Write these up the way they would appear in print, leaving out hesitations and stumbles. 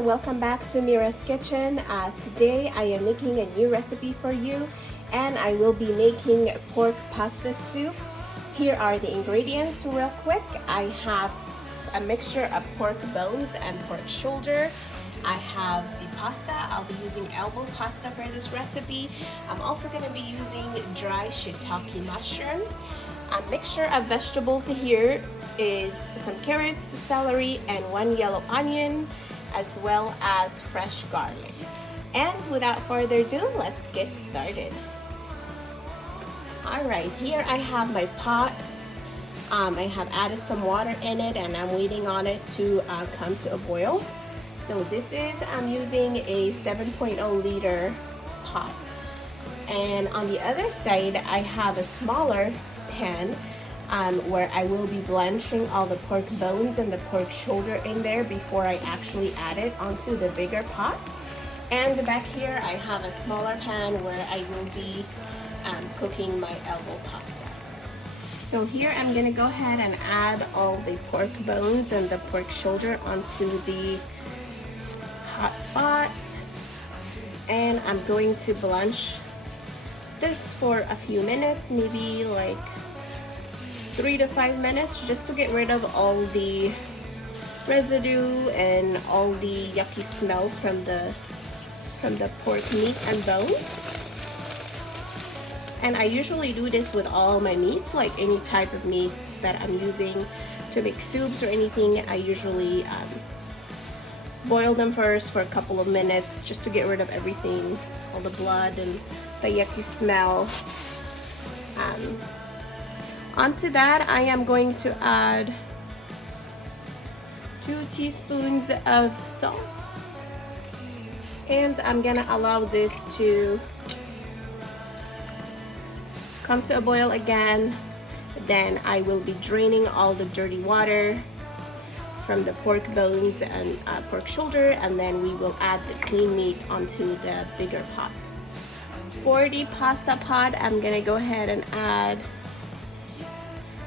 so welcome back to Mira's Kitchen. Today I am making a new recipe for you, and I will be making pork pasta soup. Here are the ingredients real quick. I have a mixture of pork bones and pork shoulder. I have the pasta. I'll be using elbow pasta for this recipe. I'm also going to be using dry shiitake mushrooms. A mixture of vegetables here is some carrots, celery, and 1 yellow onion, as well as fresh garlic. And without further ado, let's get started. Alright, here I have my pot. I have added some water in it and I'm waiting on it to come to a boil. So this is, I'm using a 7.0 liter pot. And on the other side, I have a smaller pan where I will be blanching all the pork bones and the pork shoulder in there before I actually add it onto the bigger pot. And back here I have a smaller pan where I will be cooking my elbow pasta. So here I'm gonna go ahead and add all the pork bones and the pork shoulder onto the hot pot, and I'm going to blanch this for a few minutes, maybe like 3 to 5 minutes, just to get rid of all the residue and all the yucky smell from the pork meat and bones. And I usually do this with all my meats, like any type of meats that I'm using to make soups or anything. I usually boil them first for a couple of minutes just to get rid of everything, all the blood and the yucky smell. Onto that, I am going to add 2 teaspoons of salt, and I'm gonna allow this to come to a boil again. Then I will be draining all the dirty water from the pork bones and pork shoulder, and then we will add the clean meat onto the bigger pot. For the pasta pot, I'm gonna go ahead and add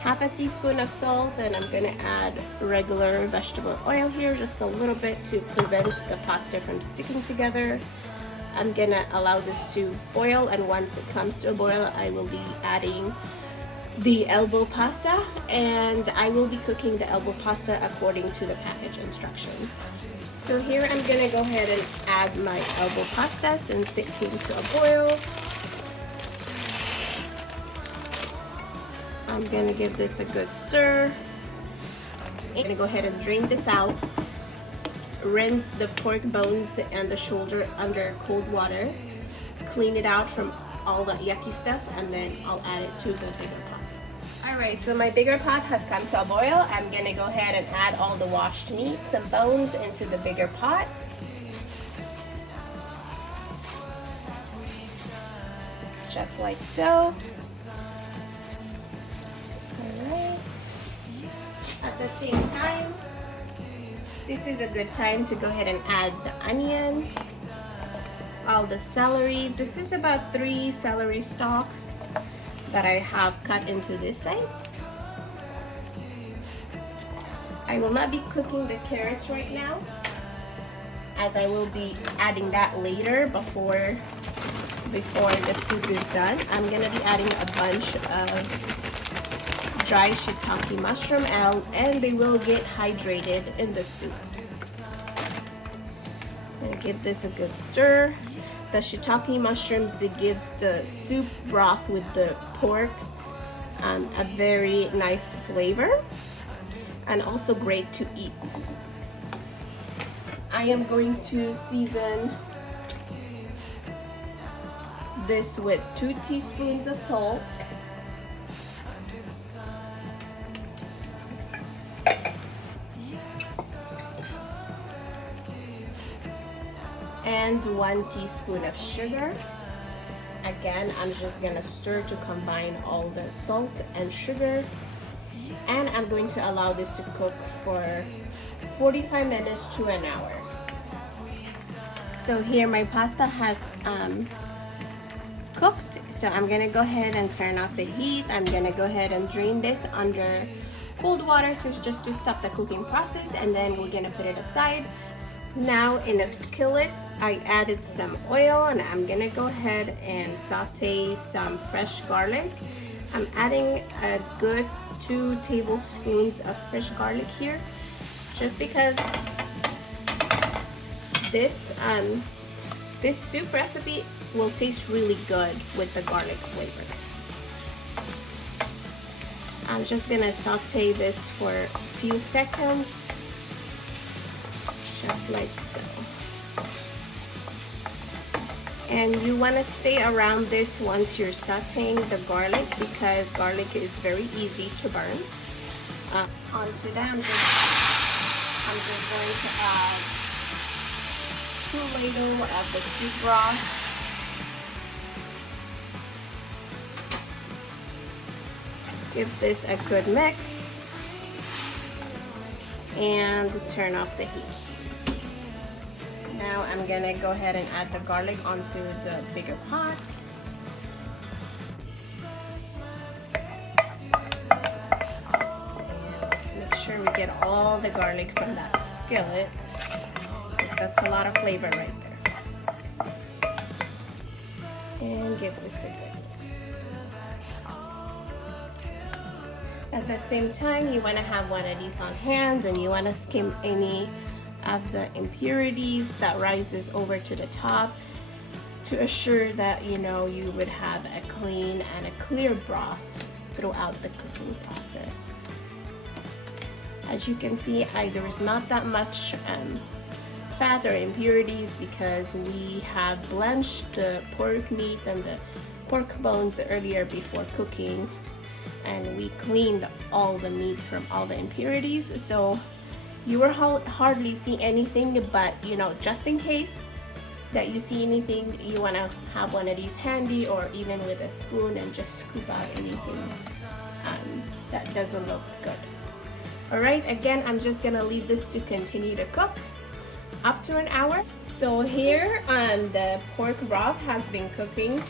half a teaspoon of salt, and I'm gonna add regular vegetable oil here, just a little bit to prevent the pasta from sticking together. I'm gonna allow this to boil, and once it comes to a boil, I will be adding the elbow pasta, and I will be cooking the elbow pasta according to the package instructions. So here I'm gonna go ahead and add my elbow pasta since it came to a boil. I'm gonna give this a good stir. I'm gonna go ahead and drain this out. Rinse the pork bones and the shoulder under cold water. Clean it out from all that yucky stuff, and then I'll add it to the bigger pot. Alright, so my bigger pot has come to a boil. I'm gonna go ahead and add all the washed meats and bones into the bigger pot. Just like so. At the same time, this is a good time to go ahead and add the onion, all the celery. This is about 3 celery stalks that I have cut into this size. I will not be cooking the carrots right now, as I will be adding that later before the soup is done. I'm gonna be adding a bunch of dry shiitake mushroom, and they will get hydrated in the soup. And give this a good stir. The shiitake mushrooms, it gives the soup broth with the pork a very nice flavor, and also great to eat. I am going to season this with 2 teaspoons of salt, and 1 teaspoon of sugar. Again, I'm just gonna stir to combine all the salt and sugar, and I'm going to allow this to cook for 45 minutes to an hour. So here my pasta has cooked, so I'm gonna go ahead and turn off the heat. I'm gonna go ahead and drain this under cold water just to stop the cooking process, and then we're gonna put it aside. Now in a skillet, I added some oil and I'm gonna go ahead and saute some fresh garlic. I'm adding a good 2 tablespoons of fresh garlic here, just because this soup recipe will taste really good with the garlic flavor. I'm just gonna saute this for a few seconds, just like so. And you want to stay around this once you're sauteing the garlic, because garlic is very easy to burn. Onto that, I'm just going to add 2 ladles of the soup broth. Give this a good mix and turn off the heat. Now I'm gonna go ahead and add the garlic onto the bigger pot. And let's make sure we get all the garlic from that skillet, because that's a lot of flavor right there. And give this a good mix. At the same time, you want to have one of these on hand, and you want to skim any of the impurities that rises over to the top to assure that you would have a clean and a clear broth throughout the cooking process. As you can see, there is not that much fat or impurities, because we have blanched the pork meat and the pork bones earlier before cooking, and we cleaned all the meat from all the impurities, so you will hardly see anything. But just in case that you see anything, you want to have one of these handy, or even with a spoon, and just scoop out anything that doesn't look good. Alright, again, I'm just gonna leave this to continue to cook up to an hour. So here the pork broth has been cooking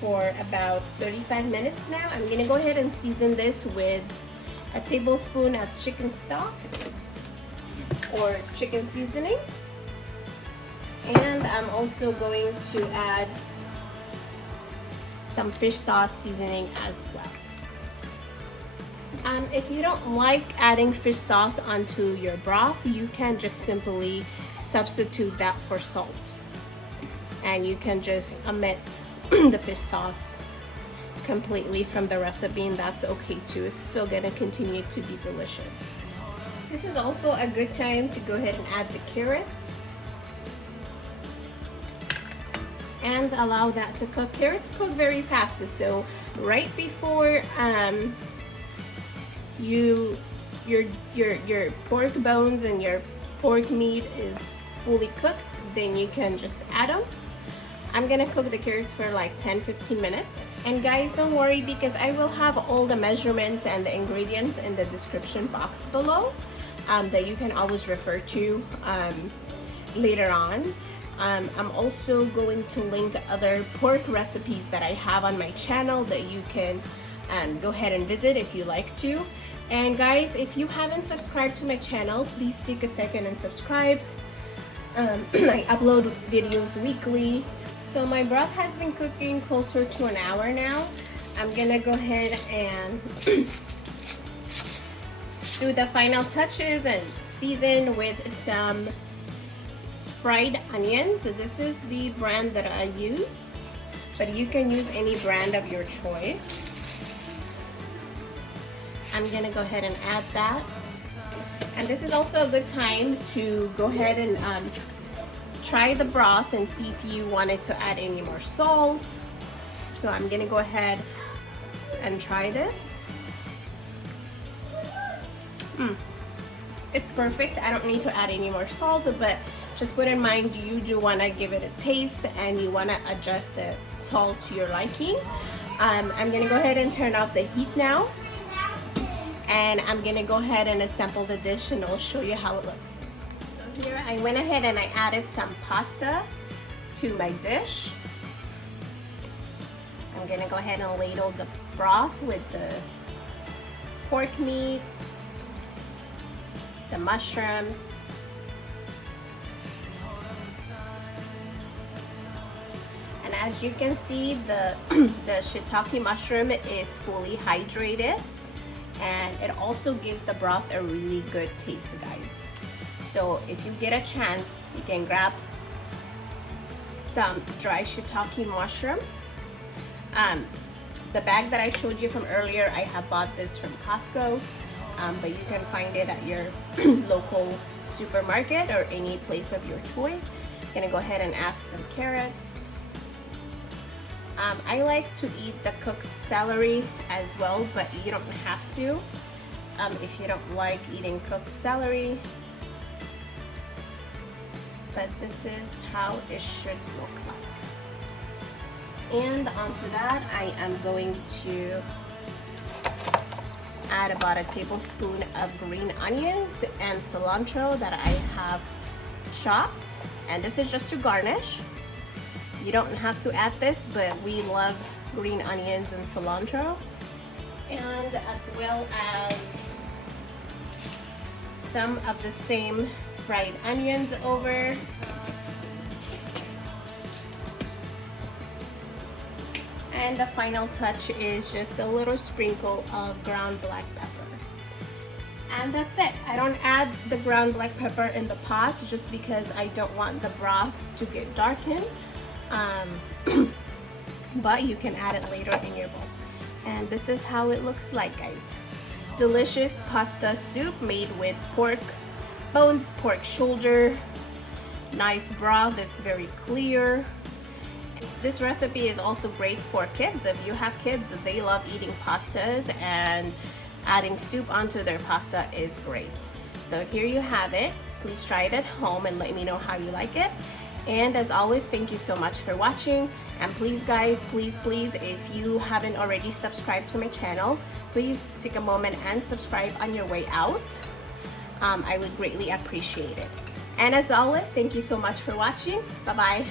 for about 35 minutes now. I'm gonna go ahead and season this with a tablespoon of chicken stock or chicken seasoning, and I'm also going to add some fish sauce seasoning as well. If you don't like adding fish sauce onto your broth, you can just simply substitute that for salt, and you can just omit the fish sauce completely from the recipe, and that's okay too. It's still gonna continue to be delicious. This is also a good time to go ahead and add the carrots and allow that to cook. Carrots cook very fast, so right before your pork bones and your pork meat is fully cooked, then you can just add them. I'm gonna cook the carrots for like 10-15 minutes. And guys, don't worry, because I will have all the measurements and the ingredients in the description box below that you can always refer to later on. I'm also going to link other pork recipes that I have on my channel that you can go ahead and visit if you like to. And guys, if you haven't subscribed to my channel, please take a second and subscribe. I upload videos weekly. So my broth has been cooking closer to an hour now. I'm gonna go ahead and do the final touches and season with some fried onions. So this is the brand that I use, but you can use any brand of your choice. I'm gonna go ahead and add that. And this is also a good time to go ahead and try the broth and see if you wanted to add any more salt. So I'm gonna go ahead and try this. It's perfect. I don't need to add any more salt, but just put in mind you do want to give it a taste and you want to adjust the salt to your liking. I'm gonna go ahead and turn off the heat now, and I'm gonna go ahead and assemble the dish and I'll show you how it looks. So here I went ahead and I added some pasta to my dish. I'm gonna go ahead and ladle the broth with the pork meat, the mushrooms, as you can see, the the shiitake mushroom is fully hydrated, and it also gives the broth a really good taste, guys. So if you get a chance, you can grab some dry shiitake mushroom. The bag that I showed you from earlier, I have bought this from Costco, but you can find it at your local supermarket or any place of your choice. Gonna go ahead and add some carrots. I like to eat the cooked celery as well, but you don't have to if you don't like eating cooked celery. But this is how it should look like. And onto that, I am going to add about a tablespoon of green onions and cilantro that I have chopped, and this is just to garnish. You don't have to add this, but we love green onions and cilantro, and as well as some of the same fried onions over. And the final touch is just a little sprinkle of ground black pepper. And that's it. I don't add the ground black pepper in the pot just because I don't want the broth to get darkened. But you can add it later in your bowl. And this is how it looks like, guys. Delicious pasta soup made with pork bones, pork shoulder, nice broth. It's very clear. This recipe is also great for kids. If you have kids, they love eating pastas, and adding soup onto their pasta is great. So here you have it. Please try it at home and let me know how you like it. And as always, thank you so much for watching. And please guys, please, if you haven't already subscribed to my channel, please take a moment and subscribe on your way out. I would greatly appreciate it. And as always, thank you so much for watching. Bye bye.